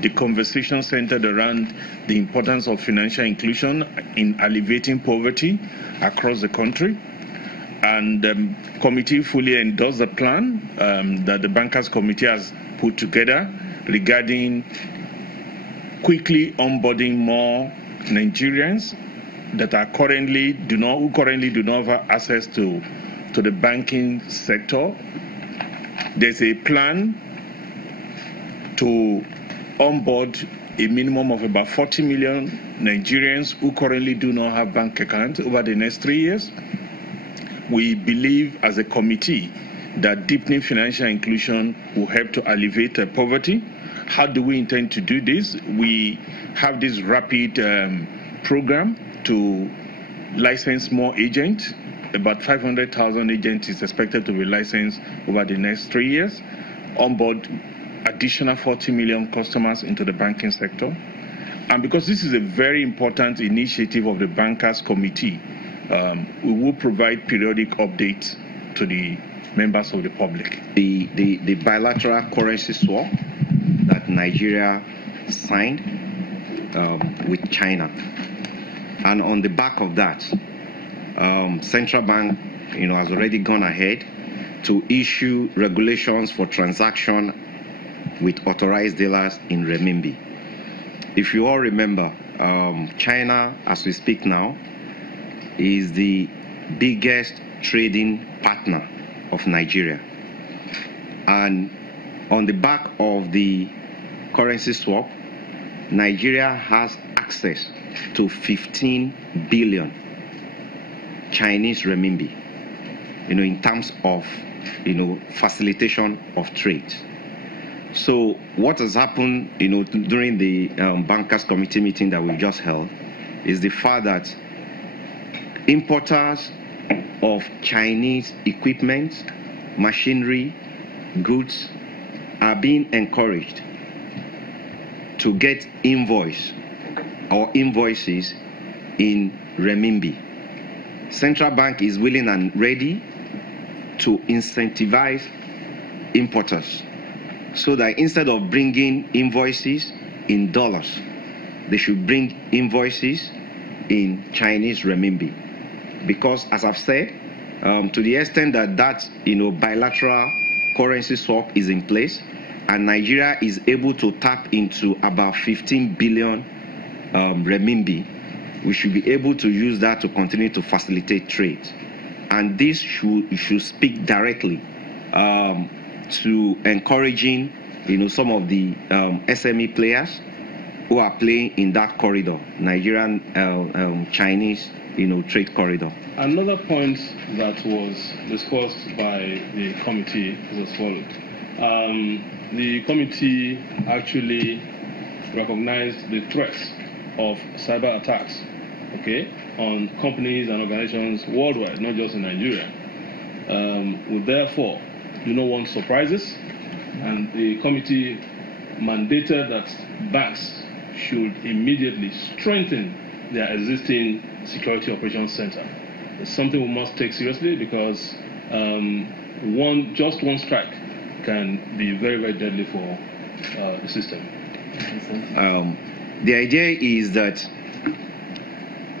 The conversation centered around the importance of financial inclusion in alleviating poverty across the country. And the committee fully endorsed the plan that the Bankers Committee has put together regarding quickly onboarding more Nigerians that are currently do not have access to the banking sector. There's a plan to onboard a minimum of about 40 million Nigerians who currently do not have bank accounts over the next 3 years. We believe as a committee that deepening financial inclusion will help to alleviate poverty. How do we intend to do this? We have this rapid program to license more agents. About 500,000 agents is expected to be licensed over the next 3 years. Onboard additional 40 million customers into the banking sector. And because this is a very important initiative of the Bankers Committee, we will provide periodic updates to the members of the public. The bilateral currency swap that Nigeria signed with China. And on the back of that, Central Bank has already gone ahead to issue regulations for transaction with authorized dealers in renminbi. If you all remember, China, as we speak now, is the biggest trading partner of Nigeria. And on the back of the currency swap, Nigeria has access to 15 billion Chinese renminbi, in terms of, facilitation of trade. So what has happened, during the Bankers Committee meeting that we just held is the fact that importers of Chinese equipment, machinery, goods are being encouraged to get invoices in renminbi. Central Bank is willing and ready to incentivize importers so that instead of bringing invoices in dollars, they should bring invoices in Chinese renminbi. Because, as I've said, to the extent that bilateral currency swap is in place, and Nigeria is able to tap into about 15 billion renminbi, we should be able to use that to continue to facilitate trade. And this should speak directly to encouraging, some of the SME players who are playing in that corridor, Nigerian Chinese, trade corridor. Another point that was discussed by the committee is as follows. The committee actually recognized the threats of cyber attacks, on companies and organizations worldwide, not just in Nigeria. We therefore do not want surprises, and the committee mandated that banks should immediately strengthen their existing security operations center. It's something we must take seriously because one strike can be very, very deadly for the system. The idea is that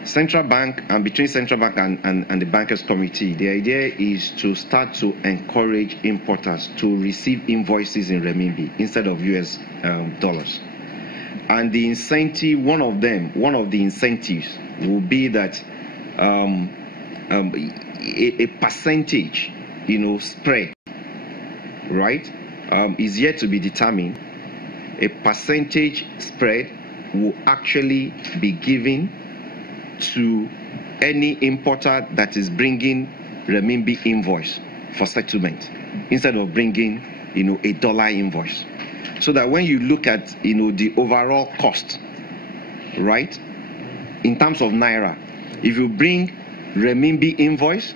Central Bank, and between Central Bank and the Bankers Committee, the idea is to start to encourage importers to receive invoices in renminbi instead of US dollars. And the incentive, one of the incentives will be that a percentage, spread, right, is yet to be determined. A percentage spread will actually be given to any importer that is bringing renminbi invoice for settlement instead of bringing, a dollar invoice. So that when you look at, the overall cost, right, in terms of naira, if you bring renminbi invoice,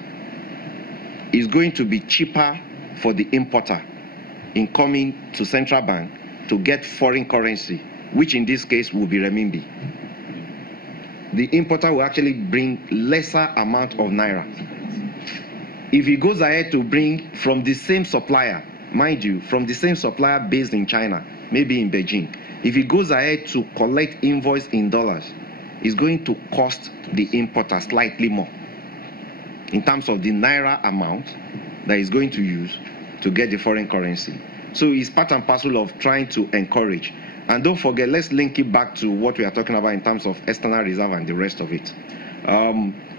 it's going to be cheaper for the importer in coming to Central Bank to get foreign currency, which in this case will be renminbi. The importer will actually bring lesser amount of naira. If he goes ahead to bring from the same supplier, mind you, from the same supplier based in China, maybe in Beijing, If he goes ahead to collect invoice in dollars, it's going to cost the importer slightly more in terms of the naira amount that he's going to use to get the foreign currency. So it's part and parcel of trying to encourage. And don't forget, let's link it back to what we are talking about in terms of external reserve and the rest of it.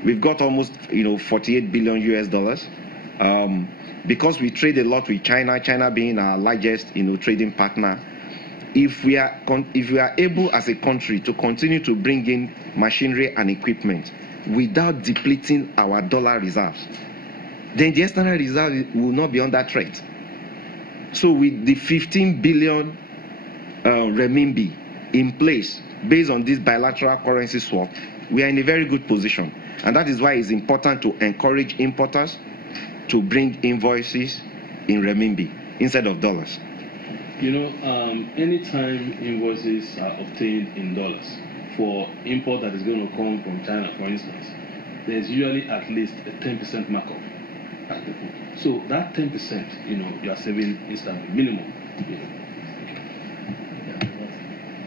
We've got almost 48 billion US dollars. Because we trade a lot with China, China being our largest trading partner. If we are able as a country to continue to bring in machinery and equipment without depleting our dollar reserves, then the external reserve will not be under threat. So with the 15 billion renminbi in place based on this bilateral currency swap, we are in a very good position. And that is why it's important to encourage importers to bring invoices in renminbi instead of dollars. Anytime invoices are obtained in dollars for import that is going to come from China, for instance, there's usually at least a 10% markup. So that 10%, you are saving instantly, minimum.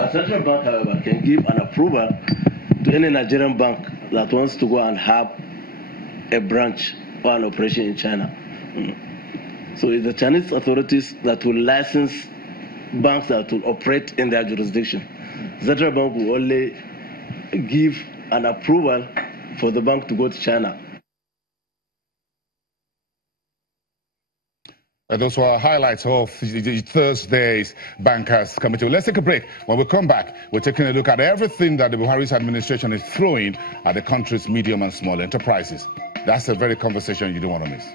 A central bank, however, can give an approval to any Nigerian bank that wants to go and have a branch or an operation in China. So it's the Chinese authorities that will license banks that will operate in their jurisdiction. The central bank will only give an approval for the bank to go to China. Those were highlights of Thursday's Bankers Committee. Let's take a break. When we come back, we're taking a look at everything that the Buhari's administration is throwing at the country's medium and small enterprises. That's a very conversation you don't want to miss.